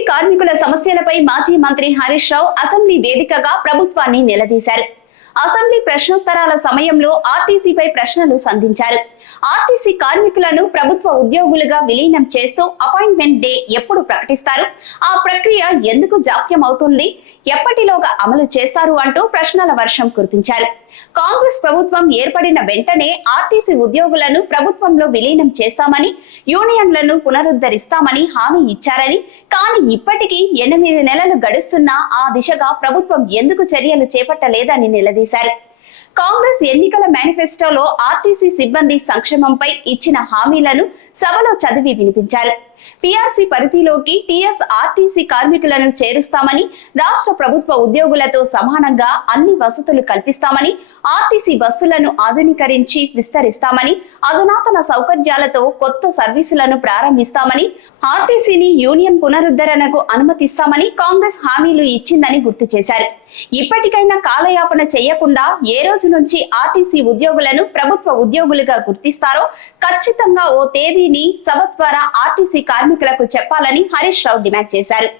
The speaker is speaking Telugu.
ఆర్టీసీ కార్మికుల సమస్యలపై మాజీ మంత్రి హరీష్ రావు అసెంబ్లీ వేదికగా ప్రభుత్వాన్ని నిలదీశారు. అసెంబ్లీ ప్రశ్నోత్తరాల సమయంలో ఆర్టీసీపై ప్రశ్నలు సంధించారు. ఆర్టీసీ కార్మికులను ప్రభుత్వ ఉద్యోగులుగా విలీనం చేస్తూ అపాయింట్మెంట్ డే ఎప్పుడు ప్రకటిస్తారు, ఆ ప్రక్రియ ఎందుకు జాప్యం అవుతుంది, ఎప్పటిలోగా అమలు చేస్తారు అంటూ ప్రశ్నల వర్షం కురిపించారు. కాంగ్రెస్ ప్రభుత్వం ఏర్పడిన వెంటనే ఆర్టీసీ ఉద్యోగులను ప్రభుత్వంలో విలీనం చేస్తామని, యూనియన్లను పునరుద్ధరిస్తామని హామీ ఇచ్చారని, కానీ ఇప్పటికీ 8 నెలలు గడుస్తున్నా ఆ దిశగా ప్రభుత్వం ఎందుకు చర్యలు చేపట్టలేదని నిలదీశారు. కాంగ్రెస్ ఎన్నికల మేనిఫెస్టోలో ఆర్టీసీ సిబ్బంది సంక్షేమంపై ఇచ్చిన హామీలను సభలో చదివి వినిపించారు. పీఆర్సీ పరిధిలోకి టీఎస్ ఆర్టీసీ కార్మికులను చేరుస్తామని, రాష్ట్ర ప్రభుత్వ ఉద్యోగులతో సమానంగా అన్ని వసతులు కల్పిస్తామని, ఆర్టీసీ బస్సులను ఆధునీకరించి విస్తరిస్తామని, అధునాతన సౌకర్యాలతో కొత్త సర్వీసులను ప్రారంభిస్తామని, ఆర్టీసీని యూనియన్ పునరుద్ధరణకు అనుమతిస్తామని కాంగ్రెస్ హామీలు ఇచ్చిందని గుర్తు చేశారు. ఇప్పటికైనా కాలయాపన చేయకుండా ఏ రోజు నుంచి ఆర్టీసీ ఉద్యోగులను ప్రభుత్వ ఉద్యోగులుగా గుర్తిస్తారో ఖచ్చితంగా ఓ తేదీని సభ ద్వారా ఆర్టీసీ కార్మికులకు చెప్పాలని హరీష్ రావు డిమాండ్ చేశారు.